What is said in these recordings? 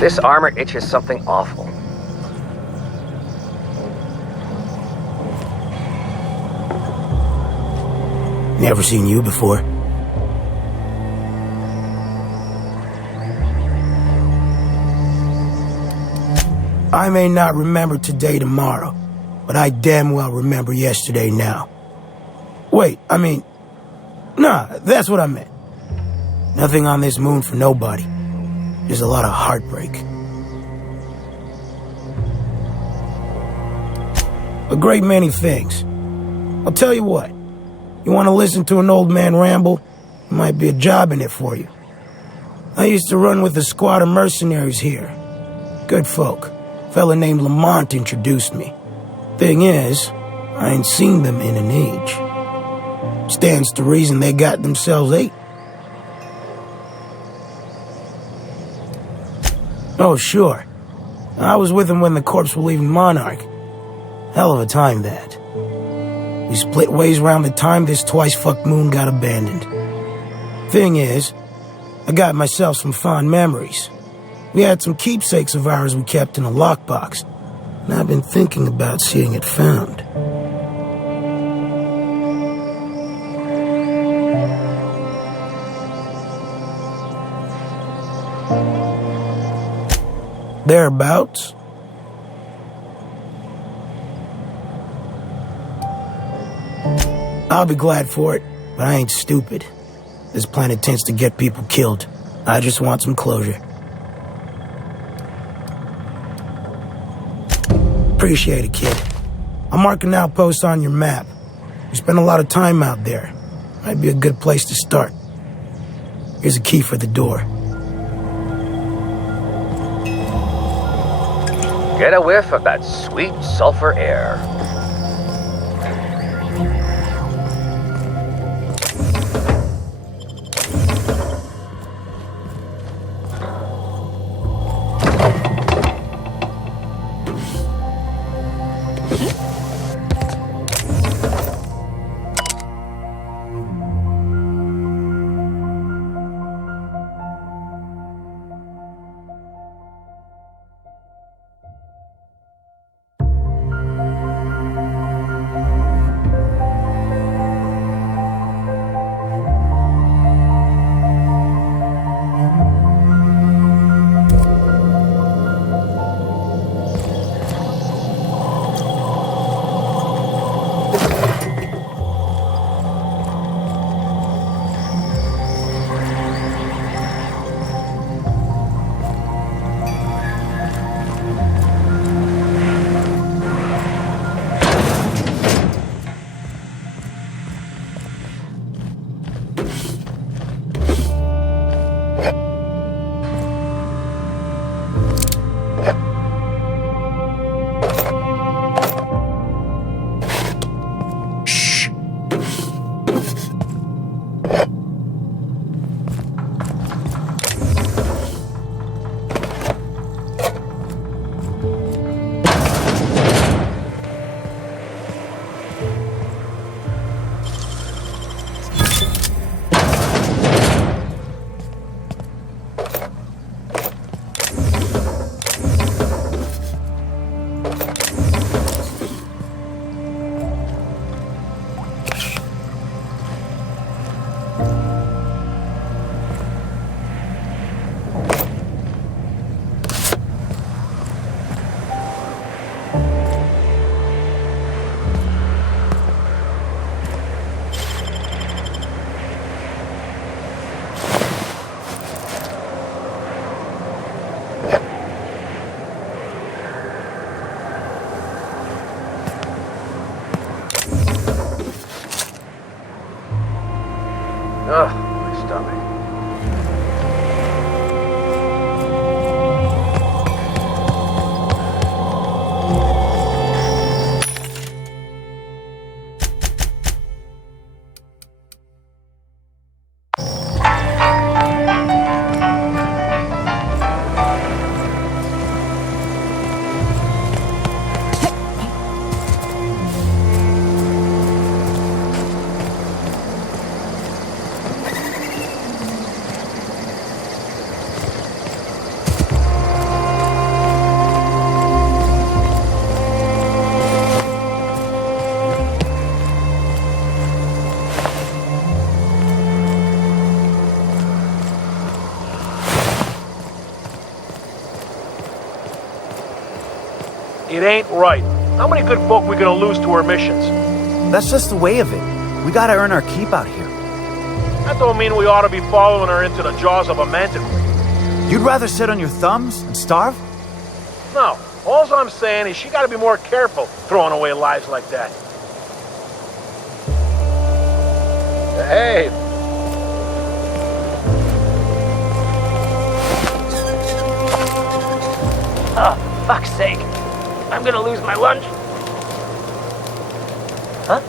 This armor itches something awful. Never seen you before. I may not remember today tomorrow, but I damn well remember yesterday now. Wait, nah, that's what I meant. Nothing on this moon for nobody. There's a lot of heartbreak. A great many things. I'll tell you what. You want to listen to an old man ramble? There might be a job in it for you. I used to run with a squad of mercenaries here. Good folk. A fella named Lamont introduced me. Thing is, I ain't seen them in an age. Stands to reason they got themselves ate. Oh, sure. I was with them when the corps were leaving Monarch. Hell of a time, that. We split ways around the time this twice-fucked moon got abandoned. Thing is, I got myself some fond memories. We had some keepsakes of ours we kept in a lockbox, and I've been thinking about seeing it found. Thereabouts. I'll be glad for it, but I ain't stupid. This planet tends to get people killed. I just want some closure. Appreciate it, kid. I'm marking outposts on your map. You spend a lot of time out there. Might be a good place to start. Here's a key for the door. Get a whiff of that sweet sulfur air. Ugh, my stomach. It ain't right. How many good folk we gonna lose to our missions? That's just the way of it. We gotta earn our keep out here. That don't mean we ought to be following her into the jaws of a manticore. You'd rather sit on your thumbs and starve? No. All I'm saying is she gotta be more careful throwing away lives like that. Hey. Oh, fuck's sake. I'm gonna lose my lunch. Huh?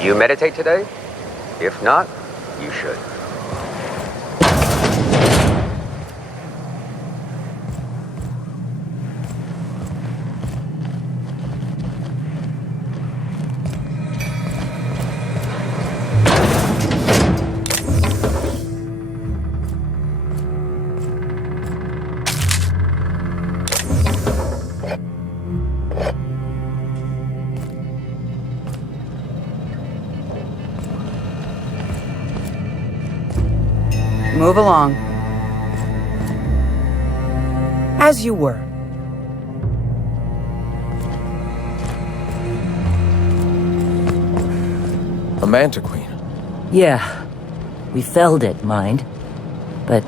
You meditate today? If not, you should. Move along. As you were. A Mantiqueen. Yeah. We felled it, mind. But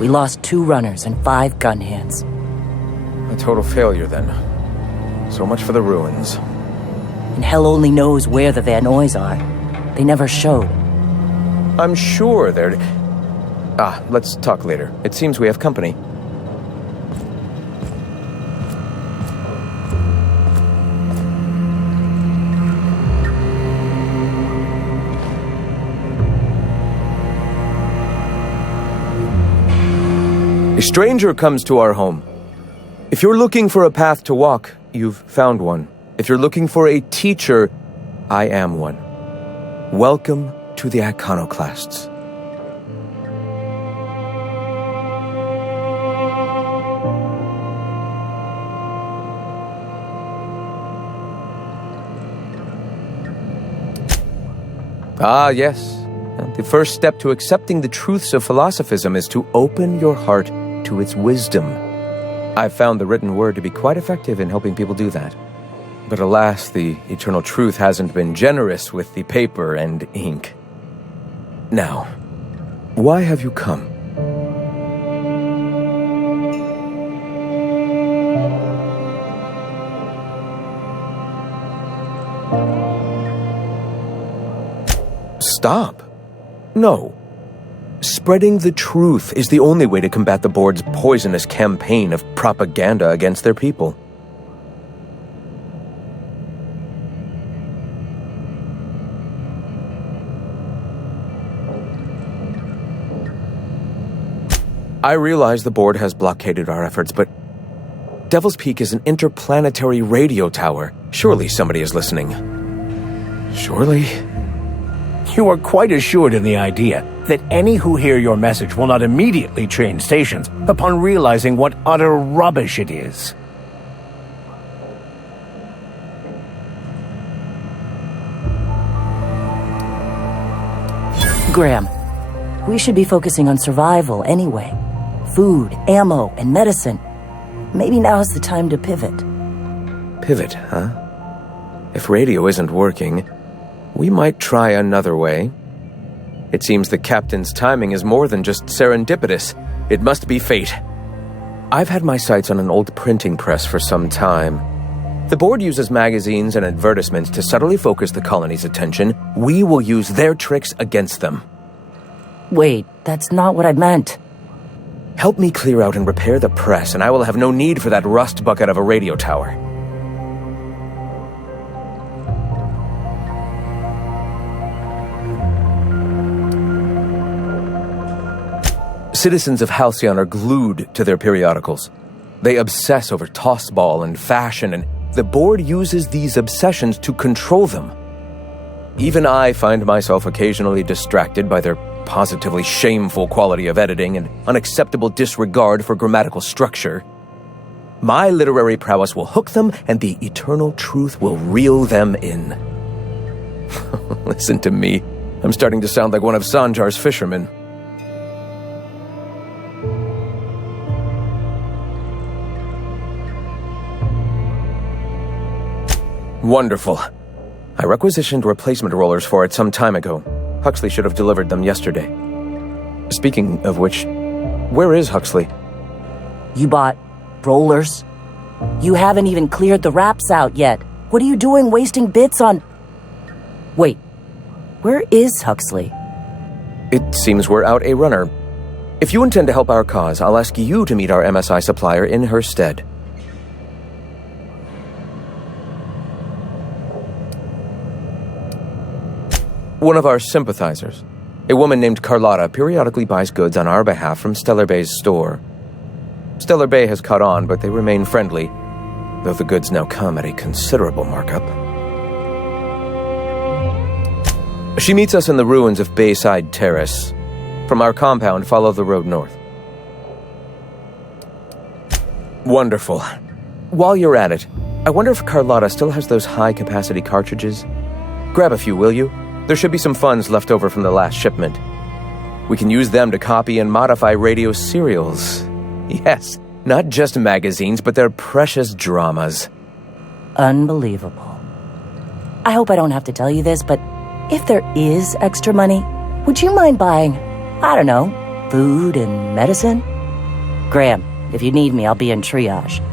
we lost 2 runners and 5 gun hands. A total failure, then. So much for the ruins. And hell only knows where the Van Oys are. They never showed. I'm sure they're... let's talk later. It seems we have company. A stranger comes to our home. If you're looking for a path to walk, you've found one. If you're looking for a teacher, I am one. Welcome to the Iconoclasts. Ah, yes. The first step to accepting the truths of philosophism is to open your heart to its wisdom. I've found the written word to be quite effective in helping people do that. But alas, the eternal truth hasn't been generous with the paper and ink. Now, why have you come? Stop. No. Spreading the truth is the only way to combat the board's poisonous campaign of propaganda against their people. I realize the board has blockaded our efforts, but Devil's Peak is an interplanetary radio tower. Surely somebody is listening. Surely? You are quite assured in the idea that any who hear your message will not immediately change stations upon realizing what utter rubbish it is. Graham. We should be focusing on survival anyway. Food, ammo, and medicine. Maybe now's the time to pivot. Pivot, huh? If radio isn't working, we might try another way. It seems the captain's timing is more than just serendipitous. It must be fate. I've had my sights on an old printing press for some time. The board uses magazines and advertisements to subtly focus the colony's attention. We will use their tricks against them. Wait, that's not what I meant. Help me clear out and repair the press, and I will have no need for that rust bucket of a radio tower. Citizens of Halcyon are glued to their periodicals. They obsess over tossball and fashion, and the board uses these obsessions to control them. Even I find myself occasionally distracted by their positively shameful quality of editing and unacceptable disregard for grammatical structure. My literary prowess will hook them, and the eternal truth will reel them in. Listen to me. I'm starting to sound like one of Sanjar's fishermen. Wonderful. I requisitioned replacement rollers for it some time ago. Huxley should have delivered them yesterday. Speaking of which, where is Huxley? You bought rollers? You haven't even cleared the wraps out yet. What are you doing wasting bits on... Wait, where is Huxley? It seems we're out a runner. If you intend to help our cause, I'll ask you to meet our MSI supplier in her stead. One of our sympathizers, a woman named Carlotta, periodically buys goods on our behalf from Stellar Bay's store. Stellar Bay has caught on, but they remain friendly, though the goods now come at a considerable markup. She meets us in the ruins of Bayside Terrace. From our compound, follow the road north. Wonderful. While you're at it, I wonder if Carlotta still has those high-capacity cartridges? Grab a few, will you? There should be some funds left over from the last shipment. We can use them to copy and modify radio serials. Yes, not just magazines, but their precious dramas. Unbelievable. I hope I don't have to tell you this, but if there is extra money, would you mind buying, I don't know, food and medicine? Graham, if you need me, I'll be in triage.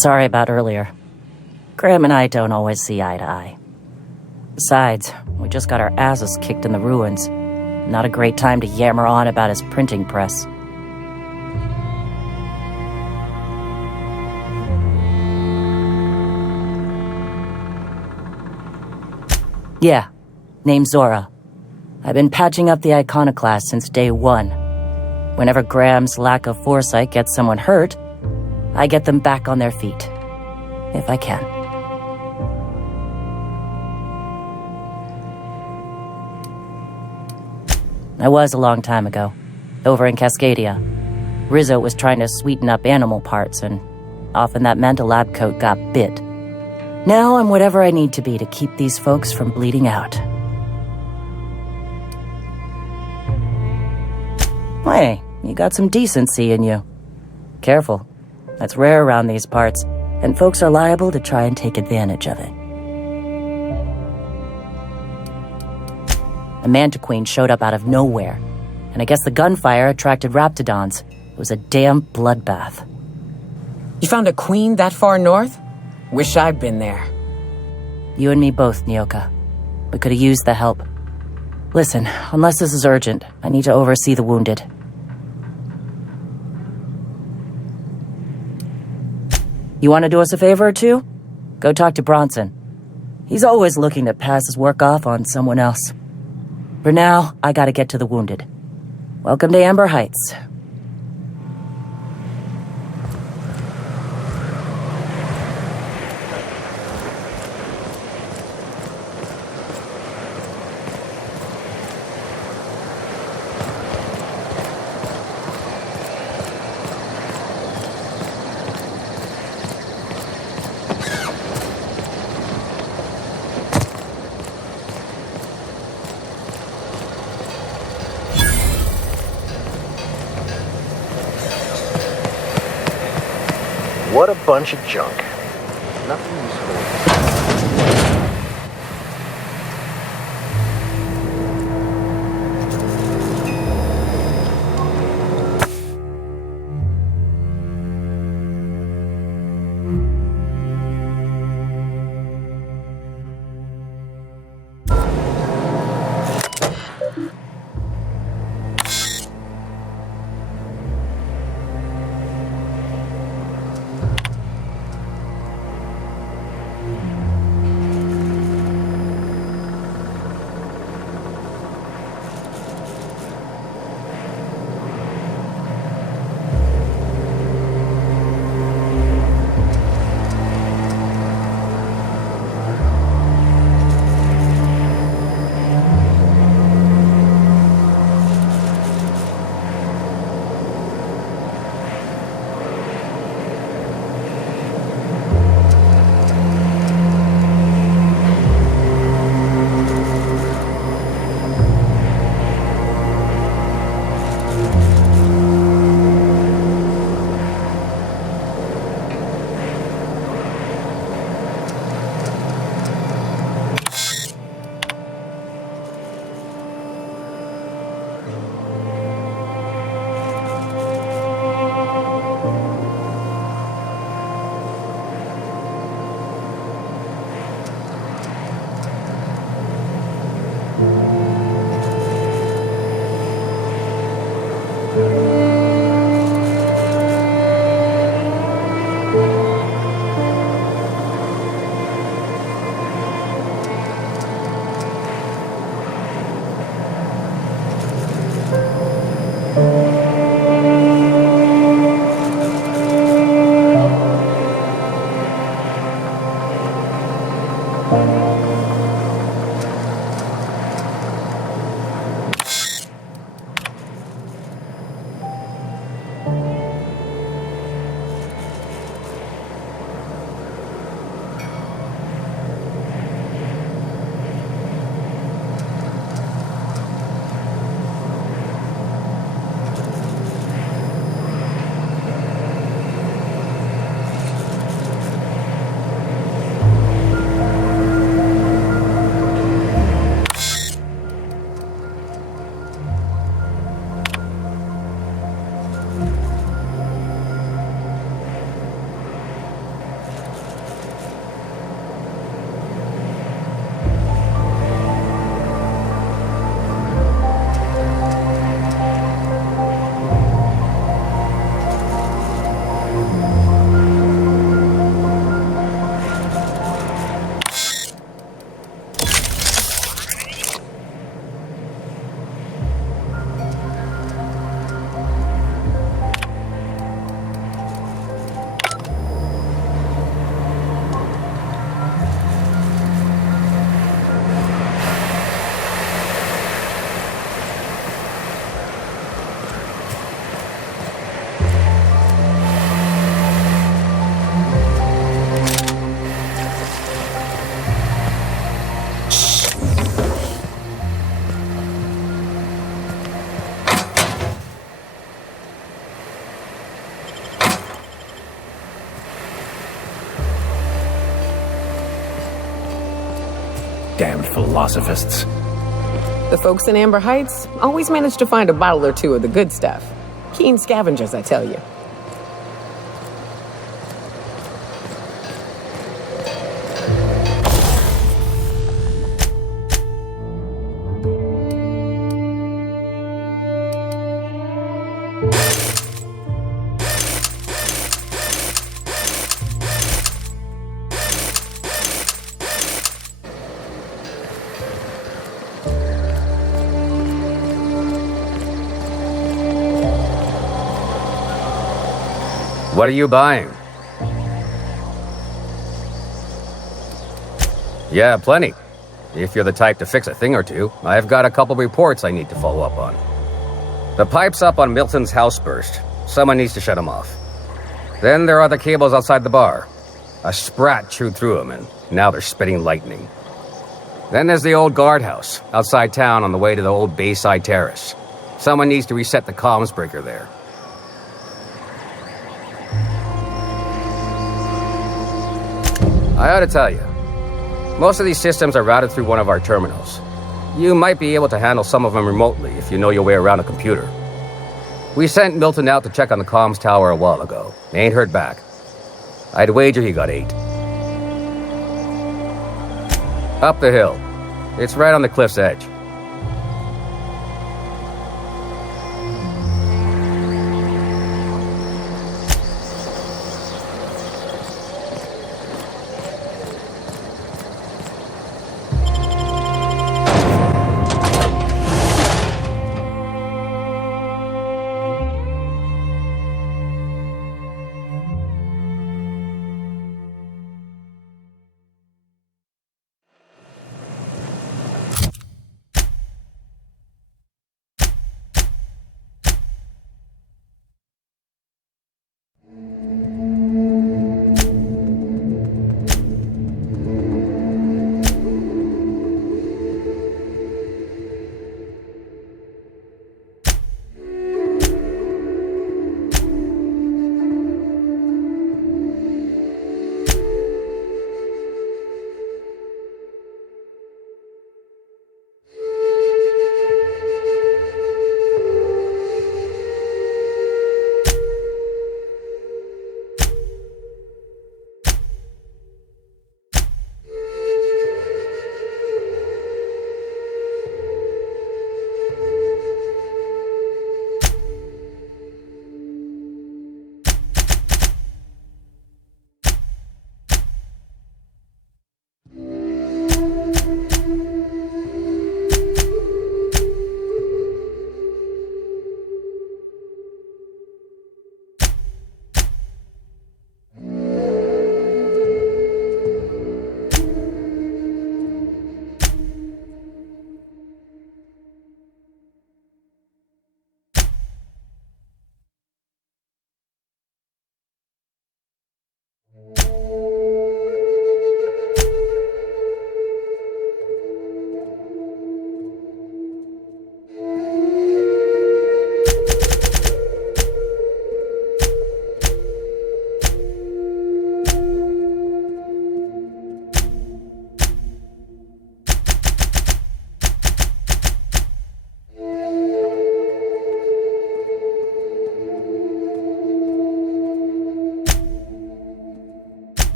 Sorry about earlier. Graham and I don't always see eye to eye. Besides, we just got our asses kicked in the ruins. Not a great time to yammer on about his printing press. Yeah, name's Zora. I've been patching up the iconoclast since day one. Whenever Graham's lack of foresight gets someone hurt, I get them back on their feet. If I can. That was a long time ago, over in Cascadia. Rizzo was trying to sweeten up animal parts, and often that meant a lab coat got bit. Now I'm whatever I need to be to keep these folks from bleeding out. Hey, you got some decency in you. Careful. That's rare around these parts, and folks are liable to try and take advantage of it. A mantiqueen showed up out of nowhere, and I guess the gunfire attracted raptidons. It was a damn bloodbath. You found a queen that far north? Wish I'd been there. You and me both, Nyoka. We could have used the help. Listen, unless this is urgent, I need to oversee the wounded. You want to do us a favor or two? Go talk to Bronson. He's always looking to pass his work off on someone else. For now, I gotta get to the wounded. Welcome to Amber Heights. What a bunch of junk. Nothing useful. damned philosophists. The folks in Amber Heights always manage to find a bottle or two of the good stuff. Keen scavengers, I tell you. What are you buying? Yeah, plenty. If you're the type to fix a thing or two, I've got a couple reports I need to follow up on. The pipes up on Milton's house burst. Someone needs to shut them off. Then there are the cables outside the bar. A sprat chewed through them, and now they're spitting lightning. Then there's the old guardhouse, outside town on the way to the old Bayside Terrace. Someone needs to reset the comms breaker there. I ought to tell you, most of these systems are routed through one of our terminals. You might be able to handle some of them remotely if you know your way around a computer. We sent Milton out to check on the comms tower a while ago. Ain't heard back. I'd wager he got 8. Up the hill. It's right on the cliff's edge.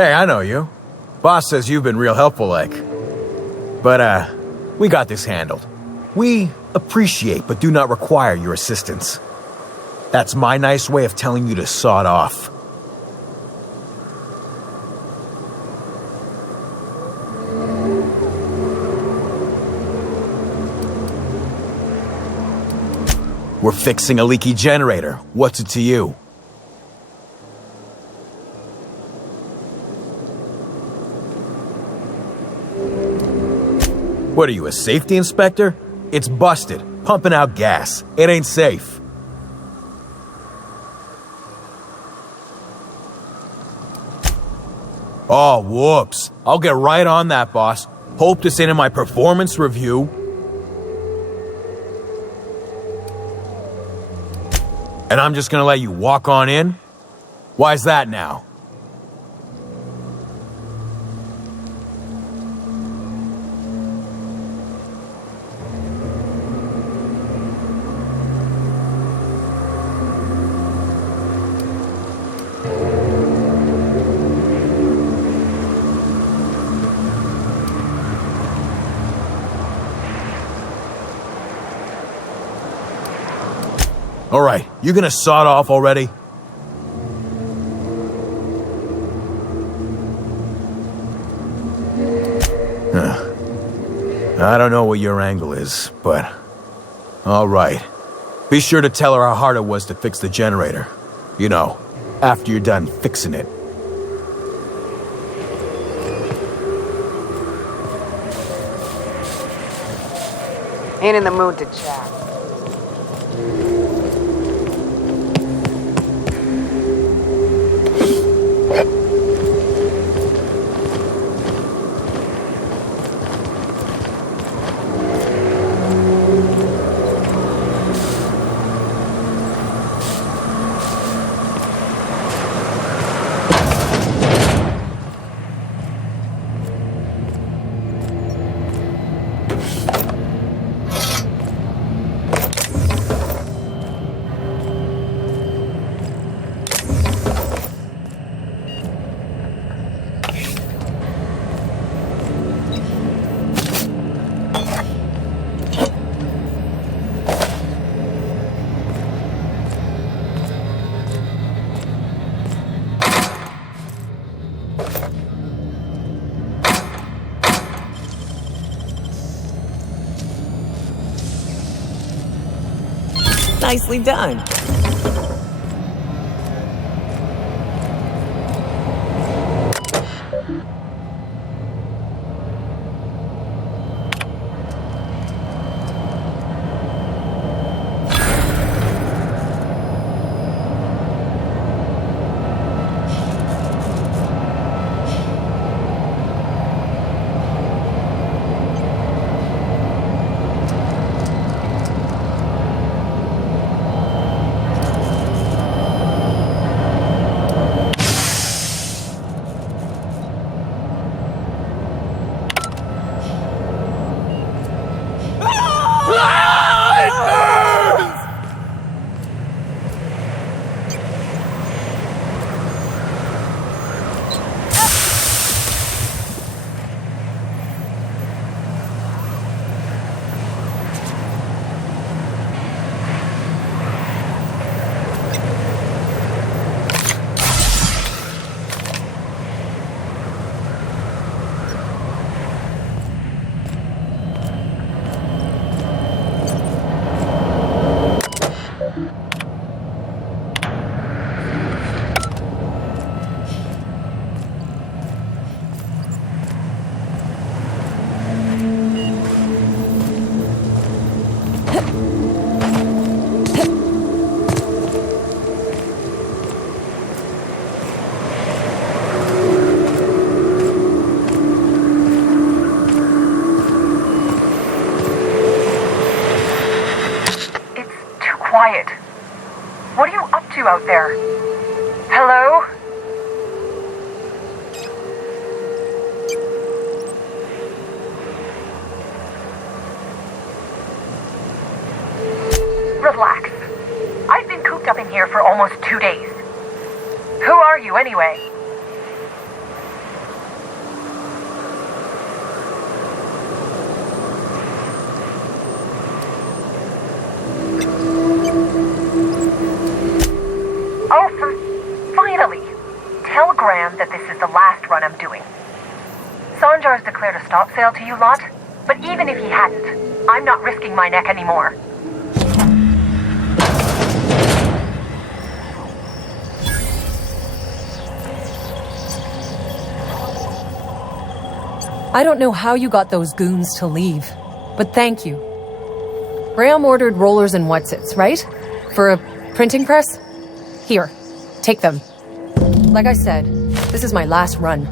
Hey, I know you. Boss says you've been real helpful, like. But, we got this handled. We appreciate but do not require your assistance. That's my nice way of telling you to sod off. We're fixing a leaky generator. What's it to you? What are you, a safety inspector? It's busted, pumping out gas. It ain't safe. Oh, whoops. I'll get right on that, boss. Hope to send in my performance review. And I'm just gonna let you walk on in? Why's that now? All right, you gonna sod off already? I don't know what your angle is, but... all right. Be sure to tell her how hard it was to fix the generator. You know, after you're done fixing it. Ain't in the mood to chat. Nicely done. Quiet. What are you up to out there? Hello? Relax. I've been cooped up in here for almost 2 days. Who are you, anyway? run I'm doing. Sanjar's declared a stop sale to you lot, but even if he hadn't, I'm not risking my neck anymore. I don't know how you got those goons to leave, but thank you. Graham ordered rollers and whatsits, right? For a printing press? Here, take them. Like I said, this is my last run.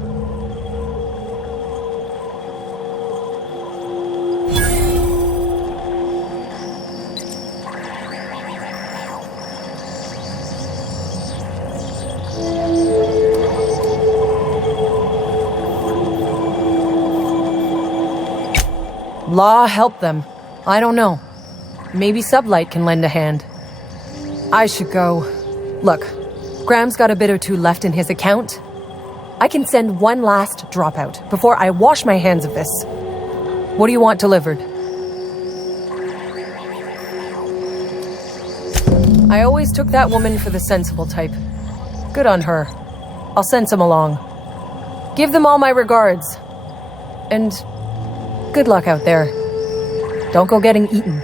Law help them. I don't know. Maybe Sublight can lend a hand. I should go. Look, Graham's got a bit or two left in his account. I can send one last dropout before I wash my hands of this. What do you want delivered? I always took that woman for the sensible type. Good on her. I'll send some along. Give them all my regards. And good luck out there. Don't go getting eaten.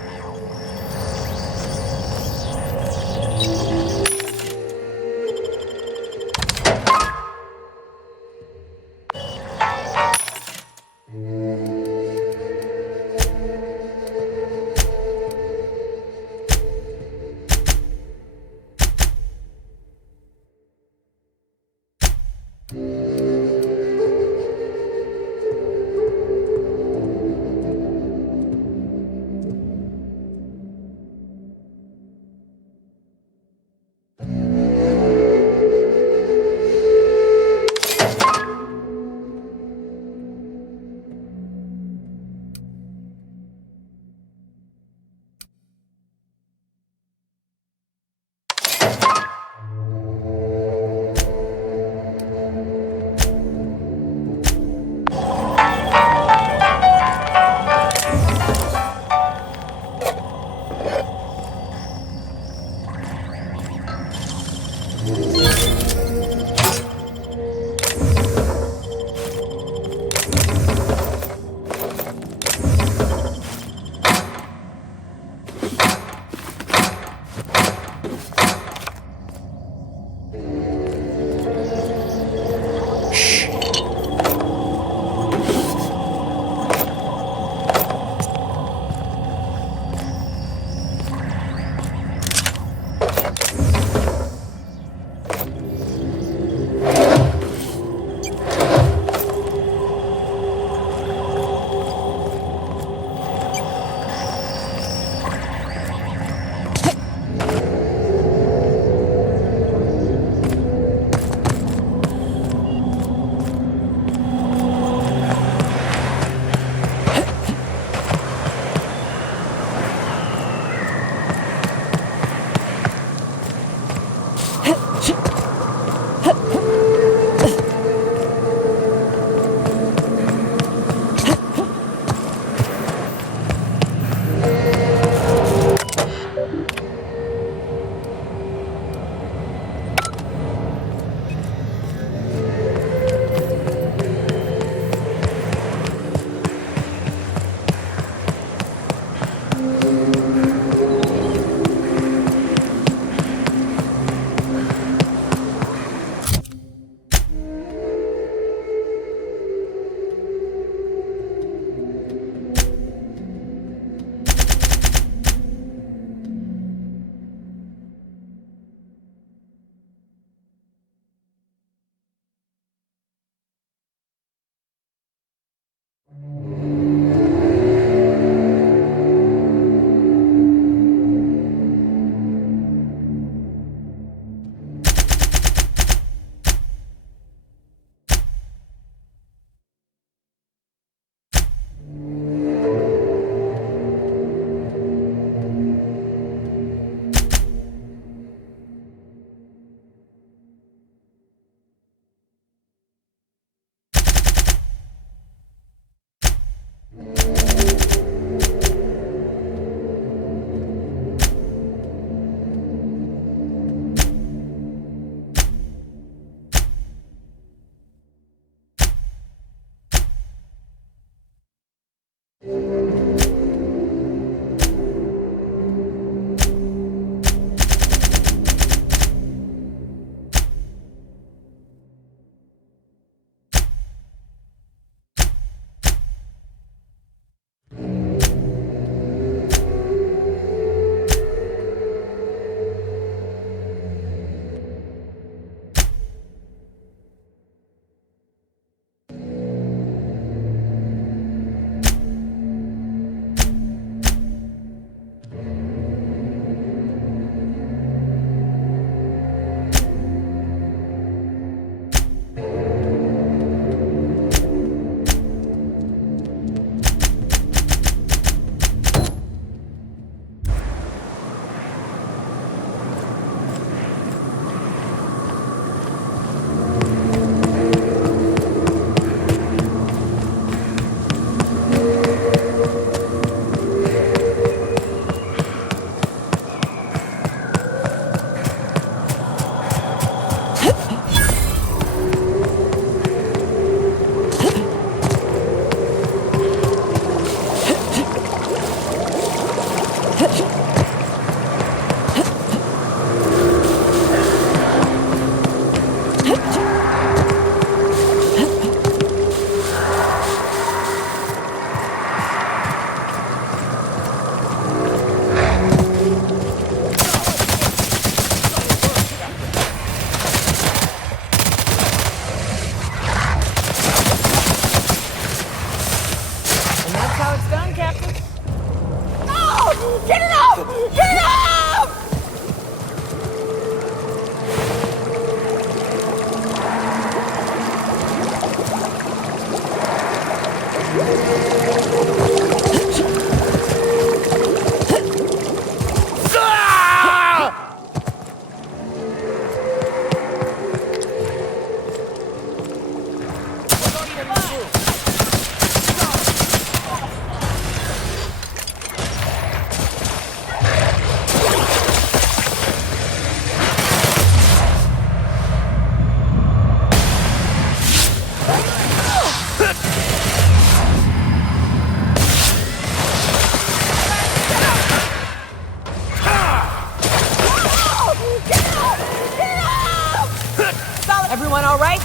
Everyone all right?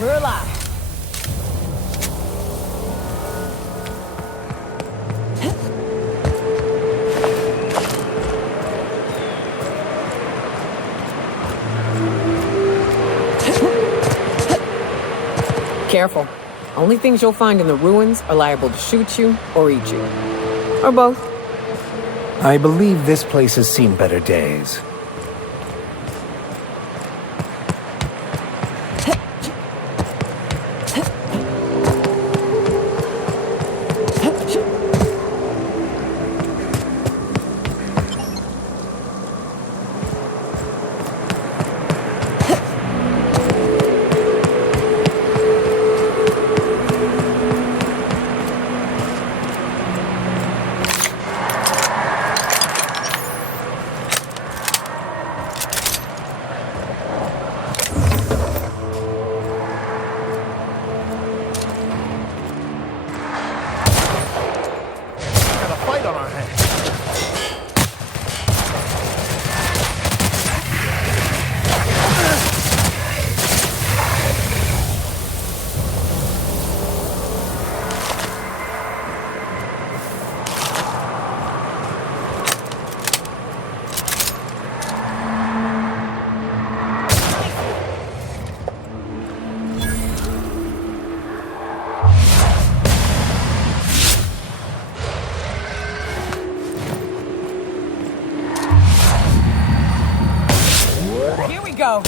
We're alive. Careful. Only things you'll find in the ruins are liable to shoot you or eat you. Or both. I believe this place has seen better days. Go.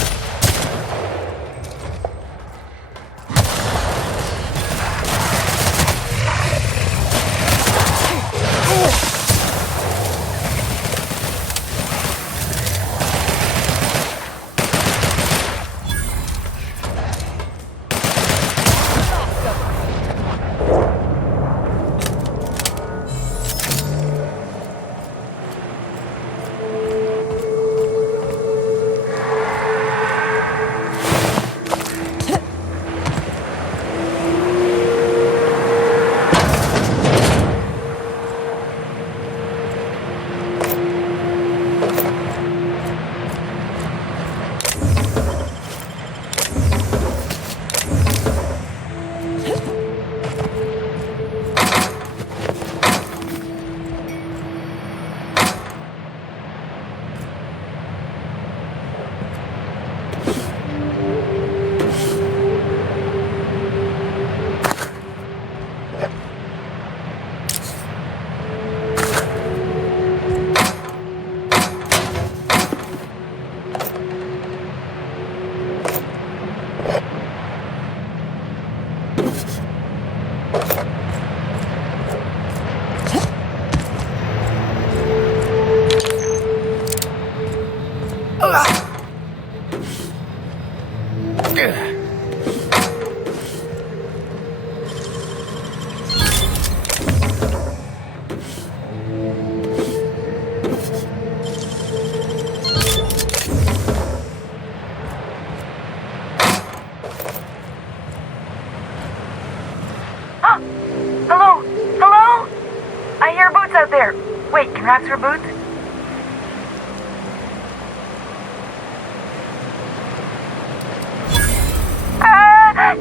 shin wraps for boots?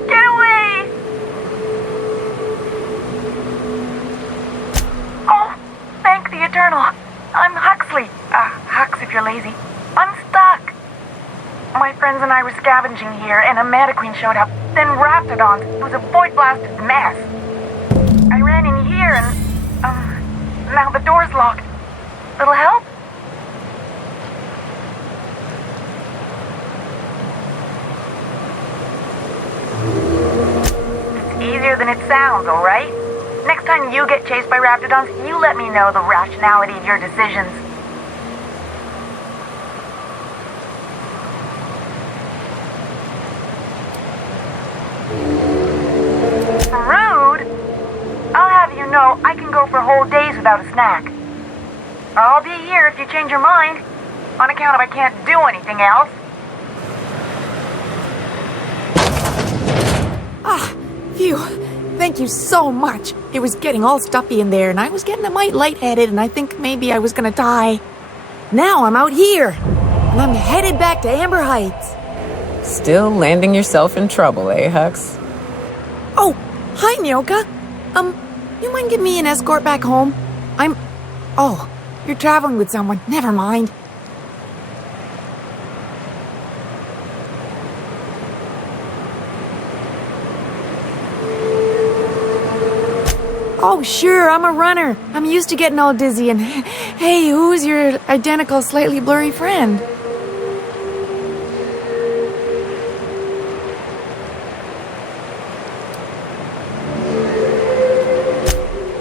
Get away! Oh, thank the Eternal. I'm Huxley. Hux if you're lazy. I'm stuck. My friends and I were scavenging here, and a Meta Queen showed up. Then Raptidons. It was a void-blasted mess. I ran in here, and now the door's locked. Little help? It's easier than it sounds, alright? Next time you get chased by Raptidons, you let me know the rationality of your decisions. Rude? I'll have you know I can go for whole days without a snack. I'll be here if you change your mind, on account of I can't do anything else. Phew. Thank you so much. It was getting all stuffy in there, and I was getting a mite lightheaded, and I think maybe I was gonna die. Now I'm out here, and I'm headed back to Amber Heights. Still landing yourself in trouble, eh, Hux? Oh, hi, Nyoka. You mind giving me an escort back home? Oh, you're traveling with someone. Never mind. Oh, sure, I'm a runner. I'm used to getting all dizzy, and hey, who's your identical, slightly blurry friend?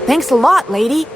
Thanks a lot, lady.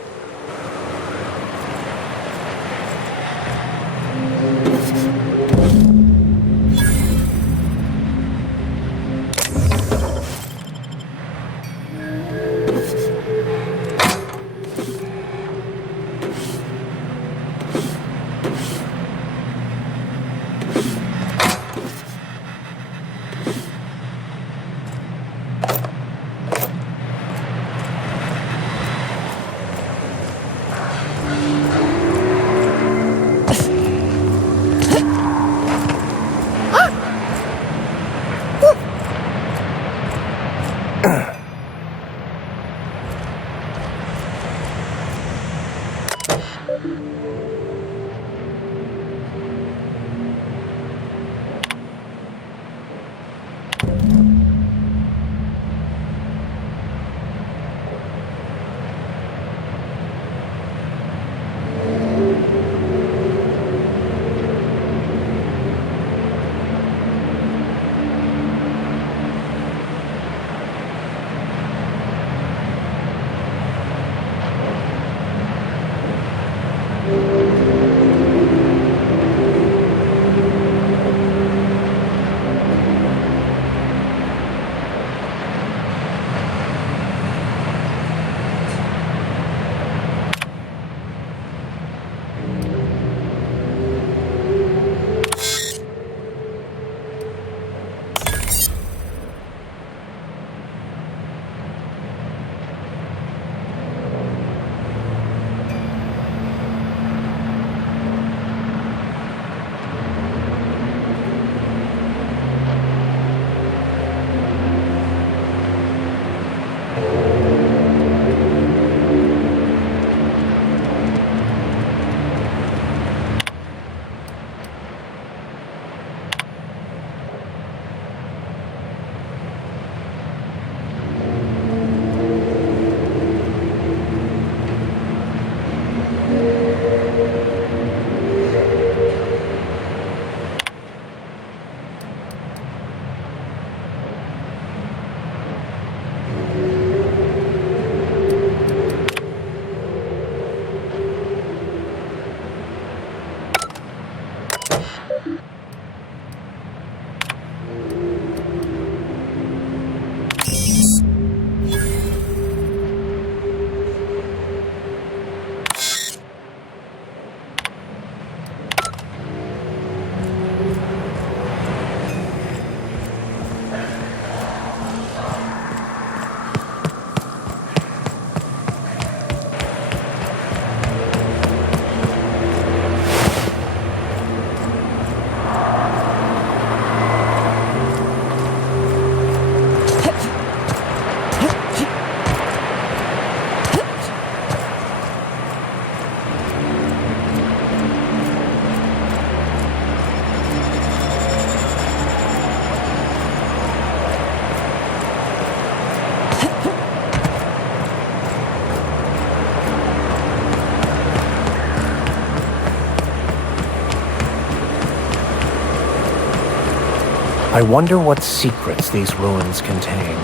I wonder what secrets these ruins contain.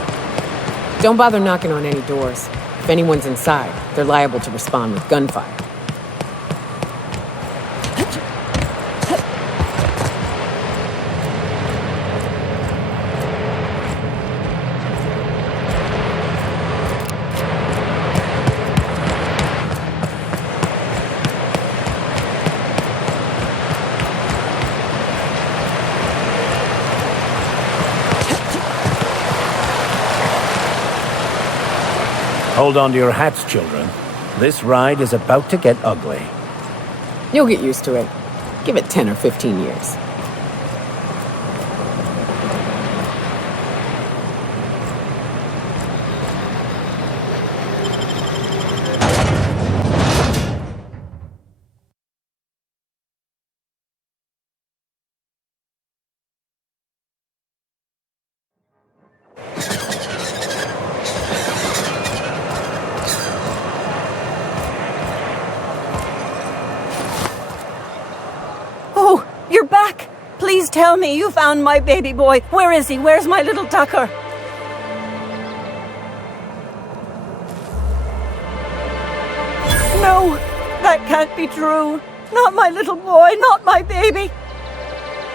Don't bother knocking on any doors. If anyone's inside, they're liable to respond with gunfire. Hold on to your hats, children. This ride is about to get ugly. You'll get used to it. Give it 10 or 15 years. Oh, you're back! Please tell me you found my baby boy. Where is he? Where's my little Tucker? No, that can't be true. Not my little boy, not my baby.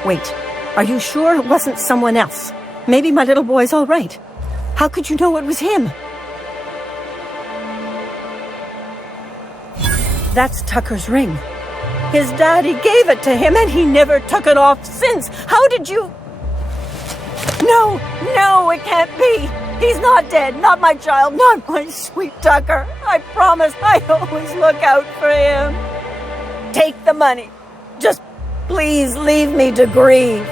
Wait, are you sure it wasn't someone else? Maybe my little boy's all right. How could you know it was him? That's Tucker's ring. His daddy gave it to him and he never took it off since. How did you... No, it can't be. He's not dead, not my child, not my sweet Tucker. I promise I always look out for him. Take the money. Just please leave me to grieve.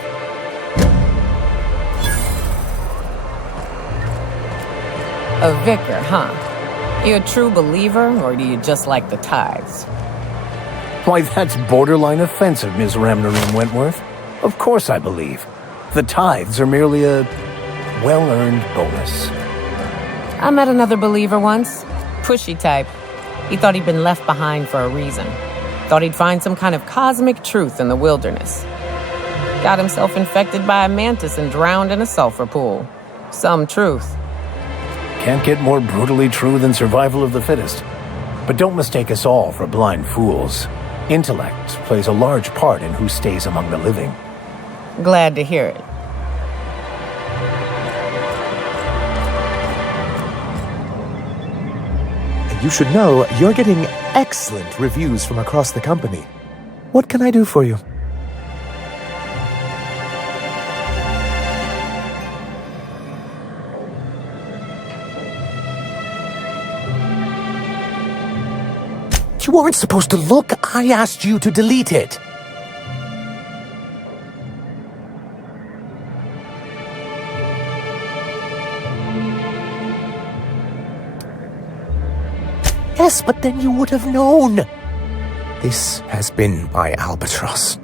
A vicar, huh? You a true believer, or do you just like the tithes? Why, that's borderline offensive, Ms. Ramnarine Wentworth. Of course I believe. The tithes are merely a well-earned bonus. I met another believer once. Pushy type. He thought he'd been left behind for a reason. Thought he'd find some kind of cosmic truth in the wilderness. Got himself infected by a mantis and drowned in a sulfur pool. Some truth. Can't get more brutally true than survival of the fittest. But don't mistake us all for blind fools. Intellect plays a large part in who stays among the living. Glad to hear it. You should know you're getting excellent reviews from across the company. What can I do for you? You weren't supposed to look. I asked you to delete it. Yes, but then you would have known. This has been my albatross.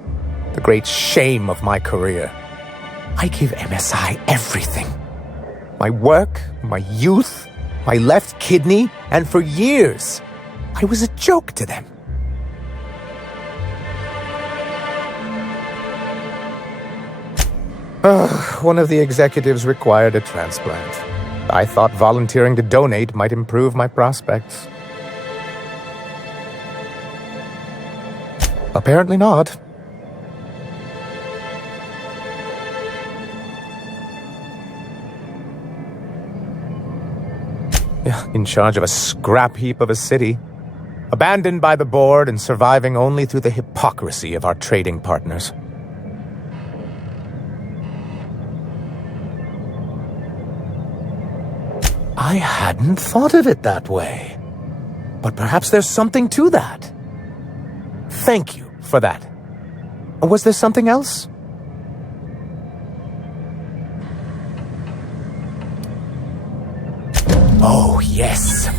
The great shame of my career. I give MSI everything. My work, my youth, my left kidney, and for years, I was a joke to them. One of the executives required a transplant. I thought volunteering to donate might improve my prospects. Apparently not. In charge of a scrap heap of a city. Abandoned by the board and surviving only through the hypocrisy of our trading partners. I hadn't thought of it that way. But perhaps there's something to that. Thank you for that. Was there something else? Oh, yes.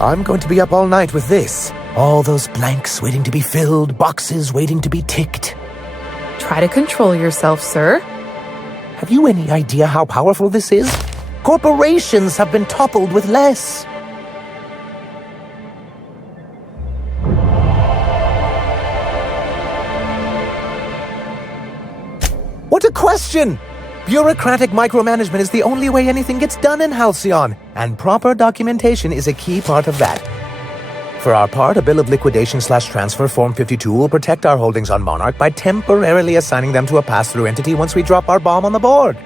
I'm going to be up all night with this. All those blanks waiting to be filled, boxes waiting to be ticked. Try to control yourself, sir. Have you any idea how powerful this is? Corporations have been toppled with less. What a question! Bureaucratic micromanagement is the only way anything gets done in Halcyon, and proper documentation is a key part of that. For our part, a bill of liquidation/transfer Form 52 will protect our holdings on Monarch by temporarily assigning them to a pass-through entity once we drop our bomb on the board.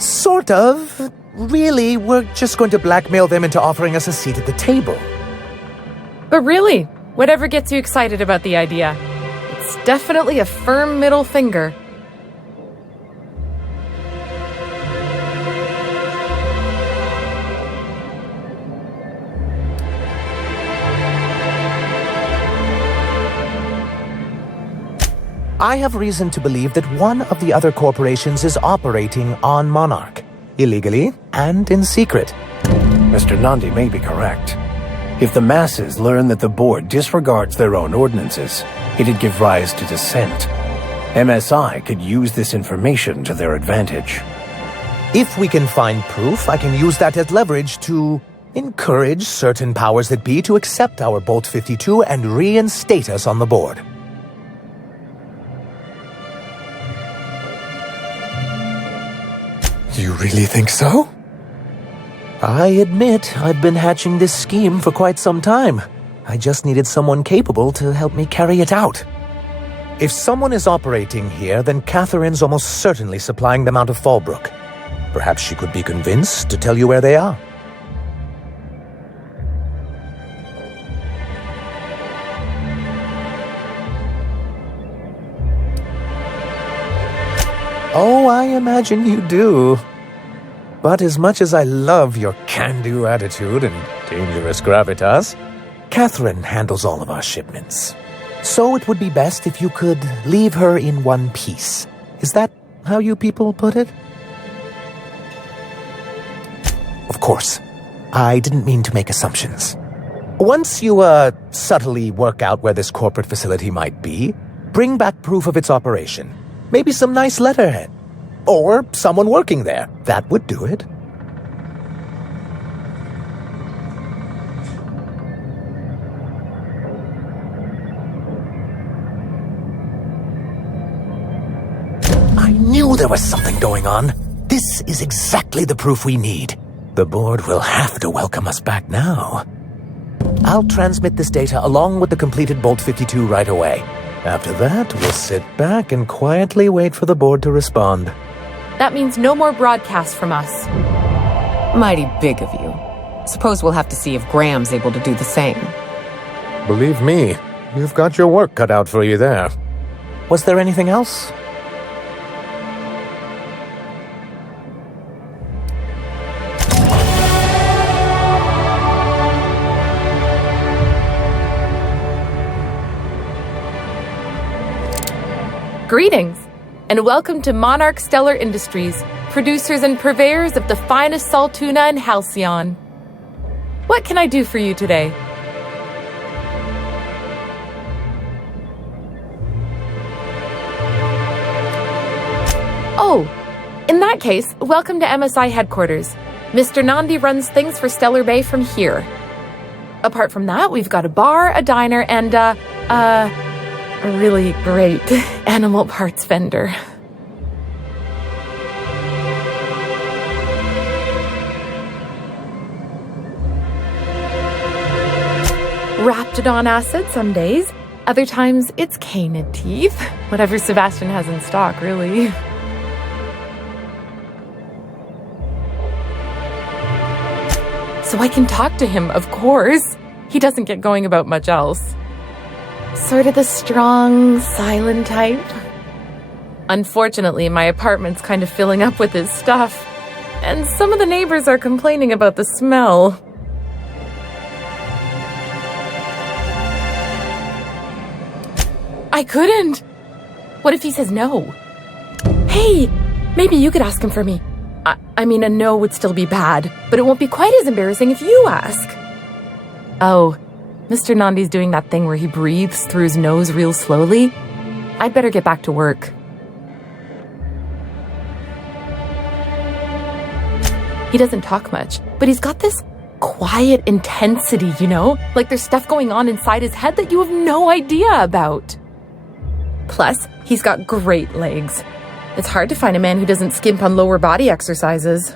Sort of. Really, we're just going to blackmail them into offering us a seat at the table. But really, whatever gets you excited about the idea, it's definitely a firm middle finger. I have reason to believe that one of the other corporations is operating on Monarch, illegally and in secret. Mr. Nandi may be correct. If the masses learn that the board disregards their own ordinances, it'd give rise to dissent. MSI could use this information to their advantage. If we can find proof, I can use that as leverage to encourage certain powers that be to accept our Bolt 52 and reinstate us on the board. You really think so? I admit I've been hatching this scheme for quite some time. I just needed someone capable to help me carry it out. If someone is operating here, then Catherine's almost certainly supplying them out of Fallbrook. Perhaps she could be convinced to tell you where they are. Oh, I imagine you do. But as much as I love your can-do attitude and dangerous gravitas, Catherine handles all of our shipments. So it would be best if you could leave her in one piece. Is that how you people put it? Of course, I didn't mean to make assumptions. Once you, subtly work out where this corporate facility might be, bring back proof of its operation. Maybe some nice letterhead. Or someone working there. That would do it. I knew there was something going on. This is exactly the proof we need. The board will have to welcome us back now. I'll transmit this data along with the completed Bolt 52 right away. After that, we'll sit back and quietly wait for the board to respond. That means no more broadcasts from us. Mighty big of you. Suppose we'll have to see if Graham's able to do the same. Believe me, you've got your work cut out for you there. Was there anything else? Greetings, and welcome to Monarch Stellar Industries, producers and purveyors of the finest salt tuna in Halcyon. What can I do for you today? Oh, in that case, welcome to MSI headquarters. Mr. Nandi runs things for Stellar Bay from here. Apart from that, we've got a bar, a diner, and, a really great animal parts vendor. Raptidon acid some days. Other times it's canid teeth. Whatever Sebastian has in stock, really. So I can talk to him, of course. He doesn't get going about much else. Sort of the strong, silent type. Unfortunately, my apartment's kind of filling up with his stuff, and some of the neighbors are complaining about the smell. I couldn't. What if he says no? Hey, maybe you could ask him for me. I mean, a no would still be bad, but it won't be quite as embarrassing if you ask. Oh, Mr. Nandi's doing that thing where he breathes through his nose real slowly. I'd better get back to work. He doesn't talk much, but he's got this quiet intensity, you know? Like there's stuff going on inside his head that you have no idea about. Plus, he's got great legs. It's hard to find a man who doesn't skimp on lower body exercises.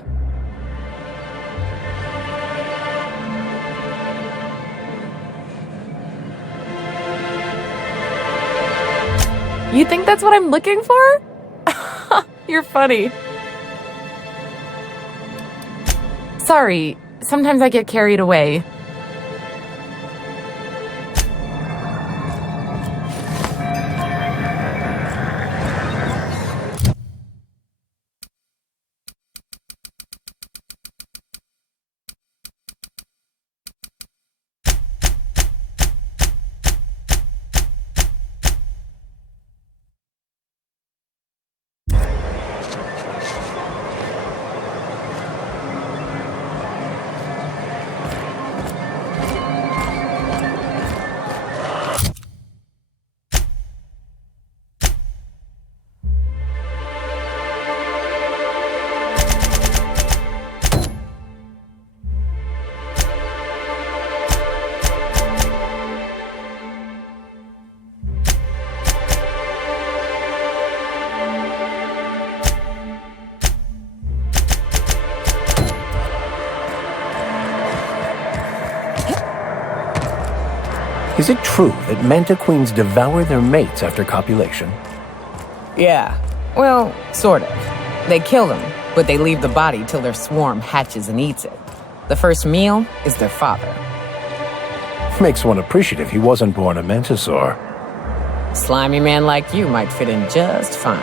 You think that's what I'm looking for? You're funny. Sorry, sometimes I get carried away. Is it true that manta queens devour their mates after copulation? Yeah. Well, sort of. They kill them, but they leave the body till their swarm hatches and eats it. The first meal is their father. Makes one appreciative he wasn't born a mantisaur. Slimy man like you might fit in just fine.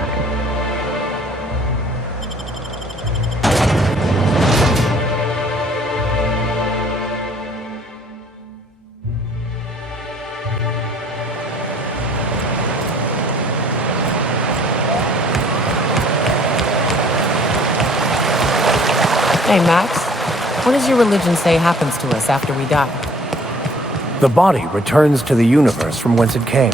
Hey, Max, what does your religion say happens to us after we die? The body returns to the universe from whence it came.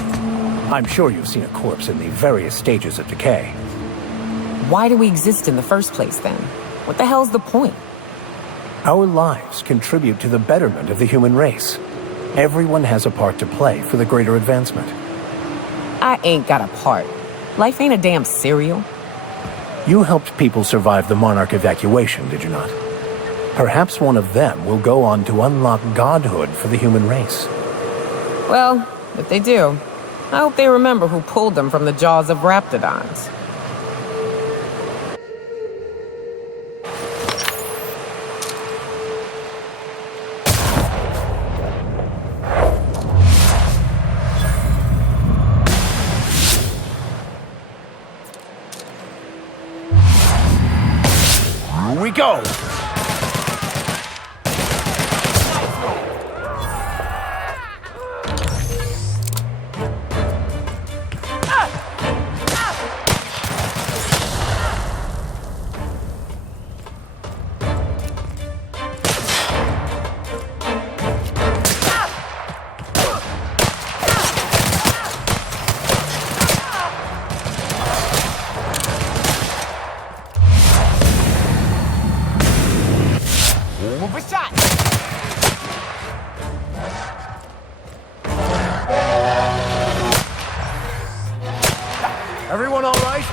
I'm sure you've seen a corpse in the various stages of decay. Why do we exist in the first place, then? What the hell's the point? Our lives contribute to the betterment of the human race. Everyone has a part to play for the greater advancement. I ain't got a part. Life ain't a damn cereal. You helped people survive the Monarch evacuation, did you not? Perhaps one of them will go on to unlock godhood for the human race. Well, if they do, I hope they remember who pulled them from the jaws of raptidons. Here we go! Everyone all right?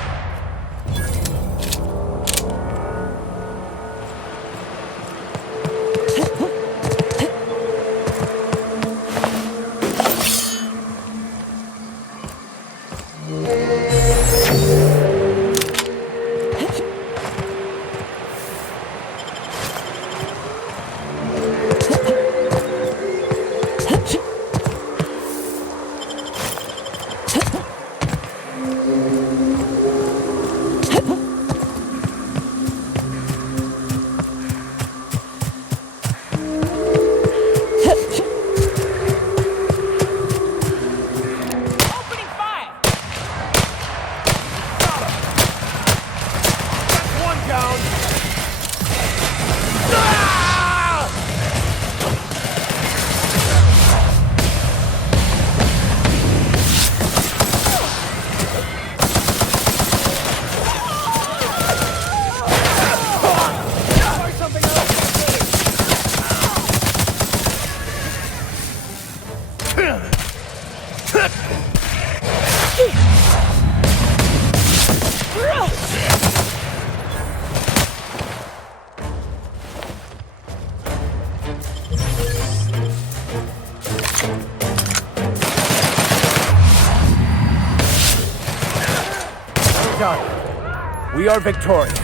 done. We are victorious.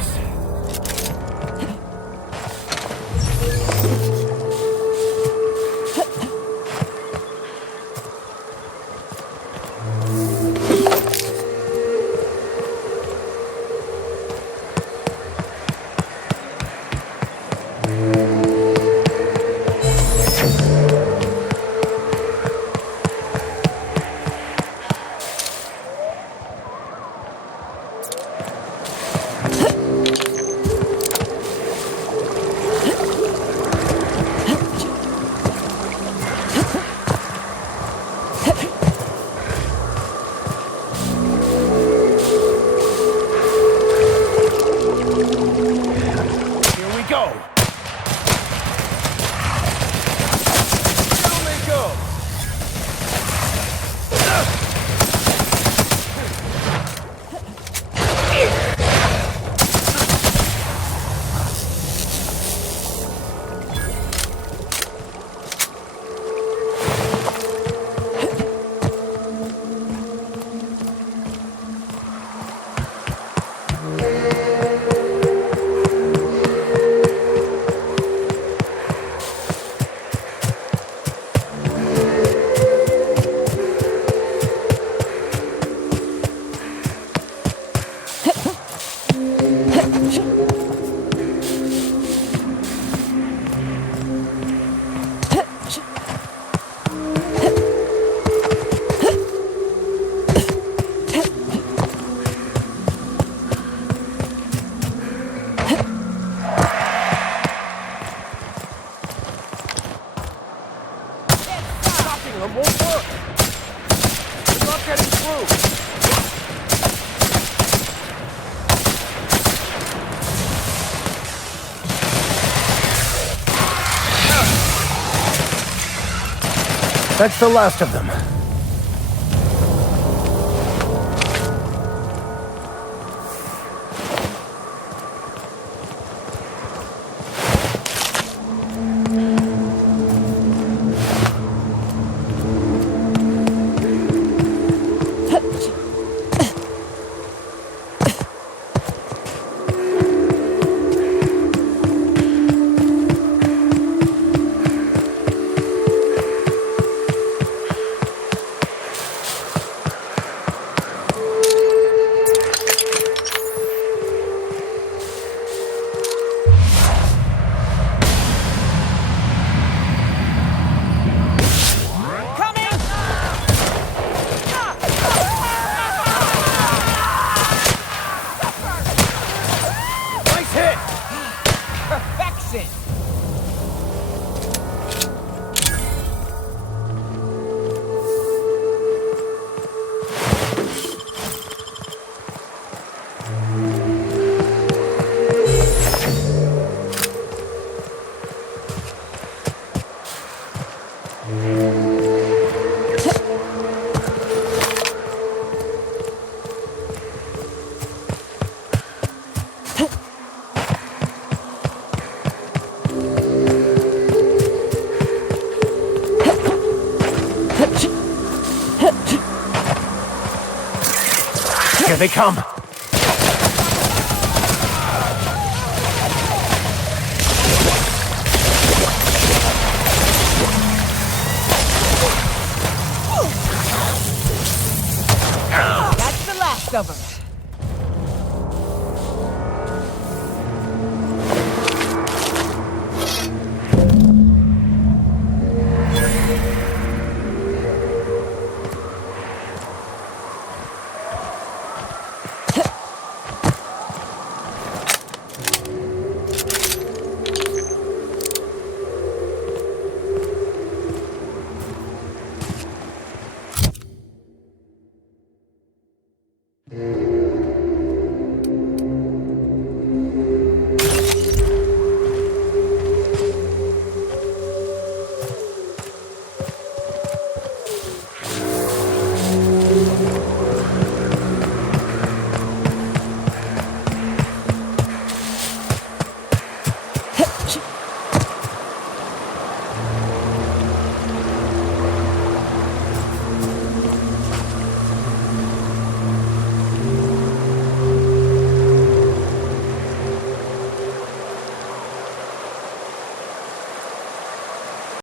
That's the last of them. Here they come. That's the last of them.